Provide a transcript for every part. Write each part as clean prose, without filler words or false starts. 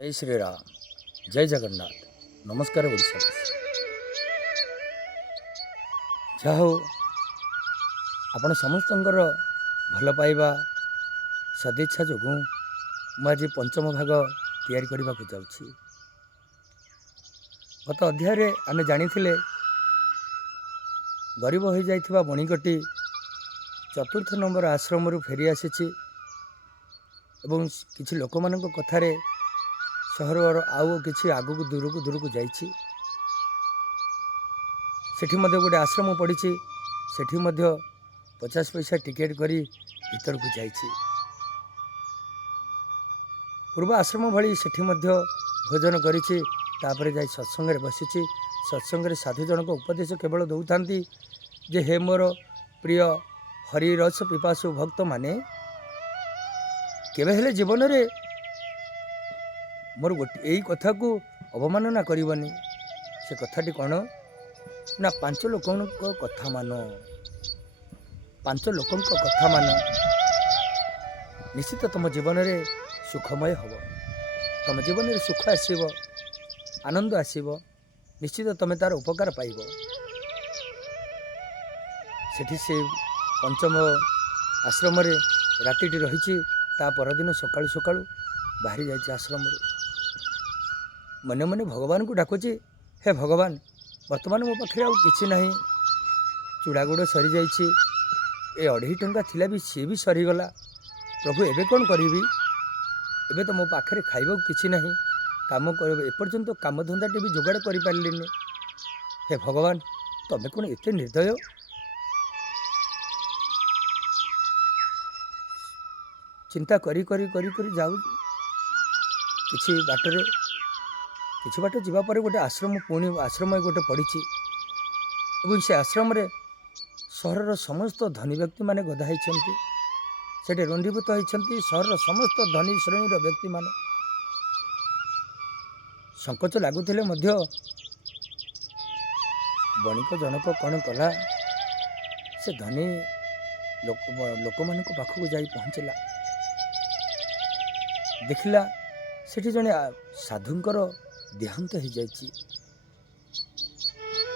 जय श्रीराम जय जगन्नाथ नमस्कार ओडिशा जहा हो आपण समस्त भल पाइबा सदिच्छा जो मुझे पंचम भाग तैयारी करने को जाऊँगी। गत अध्याय आम जानी गरीब हो जाइथिबा बणिकटी चतुर्थ नंबर आश्रम फेरी आसी किसी लोक मान कथार सहर आउ कि आगू दूरକୁ ଯାଇଛି। सेठी मध्य गोटे आश्रम पड़ी सेठी मध्य 50 पैसा टिकेट करी भीतर को जाइछि। पूर्व आश्रम भली सेठी मध्य भोजन करिछि। तापर जाई सत्संग रे बसिछि। सत्संग रे साधु जनक उपदेश केवल दौथांती जे हे मोर प्रिय हरि रस पिपासु भक्त माने केबे हेले जीवन रे मोर गोटे यही कथा को अवमानना करबनी। से कथाटी कौन ना पांच लोकों कथा मान, पांच लोकों कथा मान, निश्चित तुम जीवन रे सुखमय हब। तुम जीवन रे सुख आसीब, आनंद आसीब, निश्चित तुम तार उपकार पाइब। सेठी से पंचम आश्रम रे रातिटी रही। ता परदिन सकाळु सकाळु बाहरी जाइए आश्रम रे। मने मने भगवान को डाकुची, हे भगवान वर्तमान मो पाखे आउ किछि नहीं। चूड़ा गुड़ सरी जाइए, ए 2.5 टंका थिला भी सी भी सरीगला। प्रभु एबे कौन करी, एबे तो मो पाखे खाइबा किछि नहीं। काम कर एपर्यंत काम धंदाटी भी जोगाड़ कर पारिलिनी। हे भगवान तमे कौन एते निर्दय। चिंता करी करी करी करी जाऊ किछि बाटरे किछि बाट जीवा पर गोटे आश्रम पुणी आश्रम गोटे पड़ी। से आश्रम रे सहर समस्त धनी व्यक्ति माने गधा होती। सेठे रंडीभूत होती सहर समस्त धनी श्रेणी व्यक्ति माने। संकोच लगुले बणिक जनक कौन कला, से धनी लोक मान पाखक जाई पहुँचला। देखला सेठी जने साधुंकर देहांत हो जाइए।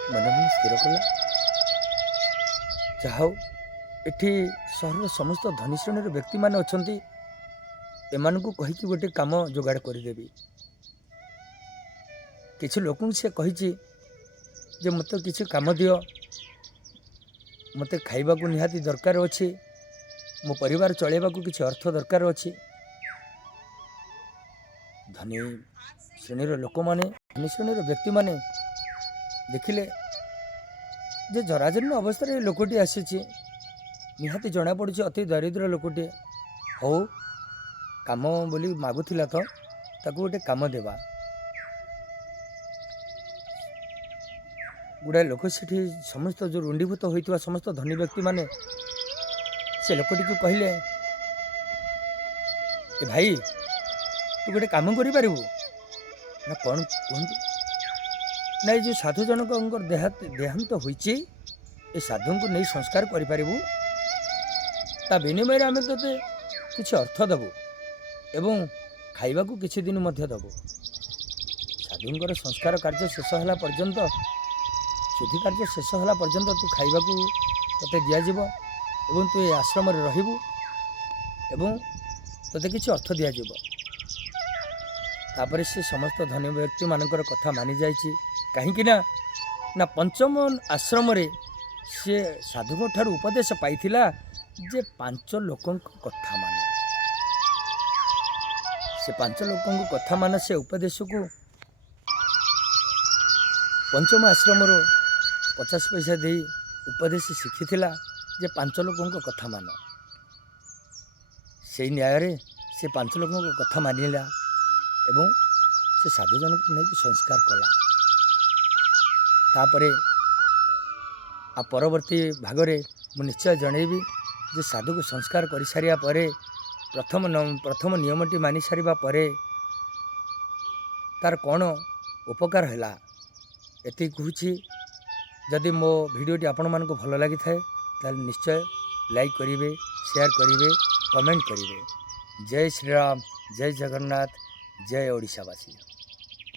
मन मन स्थिर कला जाओ एठी सहर समस्त धनी श्रेणी व्यक्ति मान अच्छा एमान को कहीकि गोटे काम जोगाड़ करदेवी। किसी लोक से कही जे मत किसी काम दियो, मत खाइबा को निहाती दरकार अच्छी, मो परिवार चलेबा को किसी अर्थ दरकार अच्छी। धनी श्रेणी लोक मैंने धनी श्रेणी व्यक्ति मैंने देखिले जे जराजीर्ण अवस्था लोकटी आसी निहाती जना पड़ी अति दरिद्र लोकटे। हो काम बोली मागुला तो ताकू गोटे काम देवा। गुड़ाए लोक सेठी समस्त जो रुंडीभूत होता समस्त धनी व्यक्ति माने से लोकटी को कहले, ए भाई तू गोटे काम कर ना कौन कहतु ना जो साधु जनक देहांत होइछि, ए साधु को नहीं संस्कार करूँ ता विनिमय आम ते किसी अर्थ देवु एवं खाइबा को किसी दिन देवु। साधुंकर संस्कार कार्य शेष होला पर्यंत, शुद्धि कार्य शेष होला पर्यंत तू खाइबा को तते दियाजिब एवं तू ए आश्रम रे रहिबु एवं तते किसी अर्थ दियाजिब। तापर से समस्त धनी व्यक्ति मानकर कथा मानि जाइछि। कहीं ना पंचम आश्रम रे से साधु ठारू उपदेश पाइथिला जे 5 लोकों कथा मान। से 5 लोकों कथा मान से उपदेश को पंचम आश्रम 50 पैसा दे उपदेश शिखिथिला जे 5 लोकों कथा मान। से न्याय रे से 5 लोकों कथा मानिला एवं से साधु जनक नहीं संस्कार कला। तापरे आ परवर्ती भागरे मु निश्चय जनईबी जे साधु को संस्कार कर सारिया परे प्रथम नियमटी मानि सारिबा परे तार कौन उपकार हैला एति कहूछि। जदि मो भिडियोटी आपण मानको भल लगी थाए ताले निश्चय लाइक करिवे, शेयर करिवे, कमेंट करिवे। जय श्रीराम जय जगन्नाथ ଜୟ ଓଡ଼ିଶାବାସୀ।